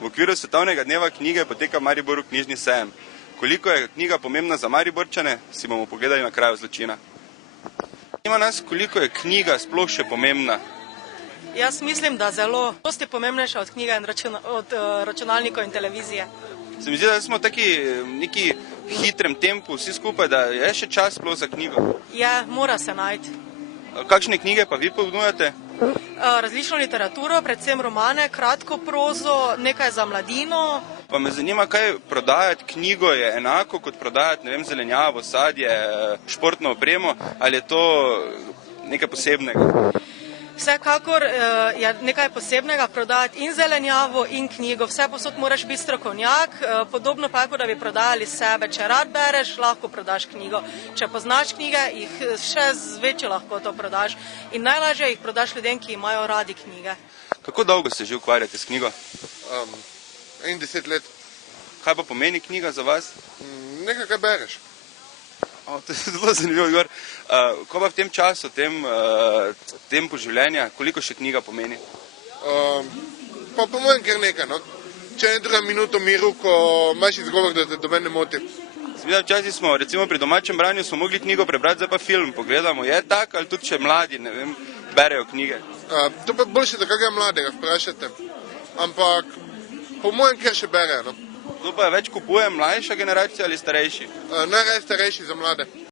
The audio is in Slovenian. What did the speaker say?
V okviru Svetovnega dneva knjige poteka v Mariboru knjižni sejem. Koliko je knjiga pomembna za Mariborčane, si bomo pogledali na kraju zločina. Zanima nas, koliko je knjiga sploh še pomembna. Jaz mislim, da zelo. Dosti pomembnejša od knjige in od računalnikov in televizije. Se mi zdi, da smo v neki hitrem tempu vsi skupaj, da je še čas sploh za knjigo. Je, mora se najti. Kakšne knjige pa vi ponujate? Različno literaturo, predvsem romane, kratko prozo, nekaj za mladino. Pa me zanima, kaj prodajati knjigo je enako kot prodajati, ne vem, zelenjavo, sadje, športno opremo, ali je to nekaj posebnega? Vsekakor je nekaj posebnega prodajati in zelenjavo in knjigo. Vse posod moraš biti strokovnjak, podobno pa je, kot da bi prodajali sebe. Če rad bereš, lahko prodaš knjigo. Če poznaš knjige, jih še z večjo lahkoto prodaš. In najlažje jih prodaš ljudem, ki imajo radi knjige. Kako dolgo se že ukvarjate s knjigo? 10 let. Kaj pa pomeni knjiga za vas? Nekaj, kaj bereš. To je zelo zanimivo, Igor. Ko pa v tem času, tempu življenja, koliko še knjiga pomeni? Pa po mojem kar nekaj, no. Če ne druga minuto miru, ko imaš izgovor, da te doben ne moti. Včasih smo, recimo pri domačem branju, smo mogli knjigo prebrati, zdaj pa film pogledamo. Je tak ali tudi še mladi, ne vem, berejo knjige? To pa boljše, da kakega mladega vprašate. Ampak po mojem kar še berejo, no. To pa več kupuje mlajša generacija ali starejši? Najraje starejši za mlade.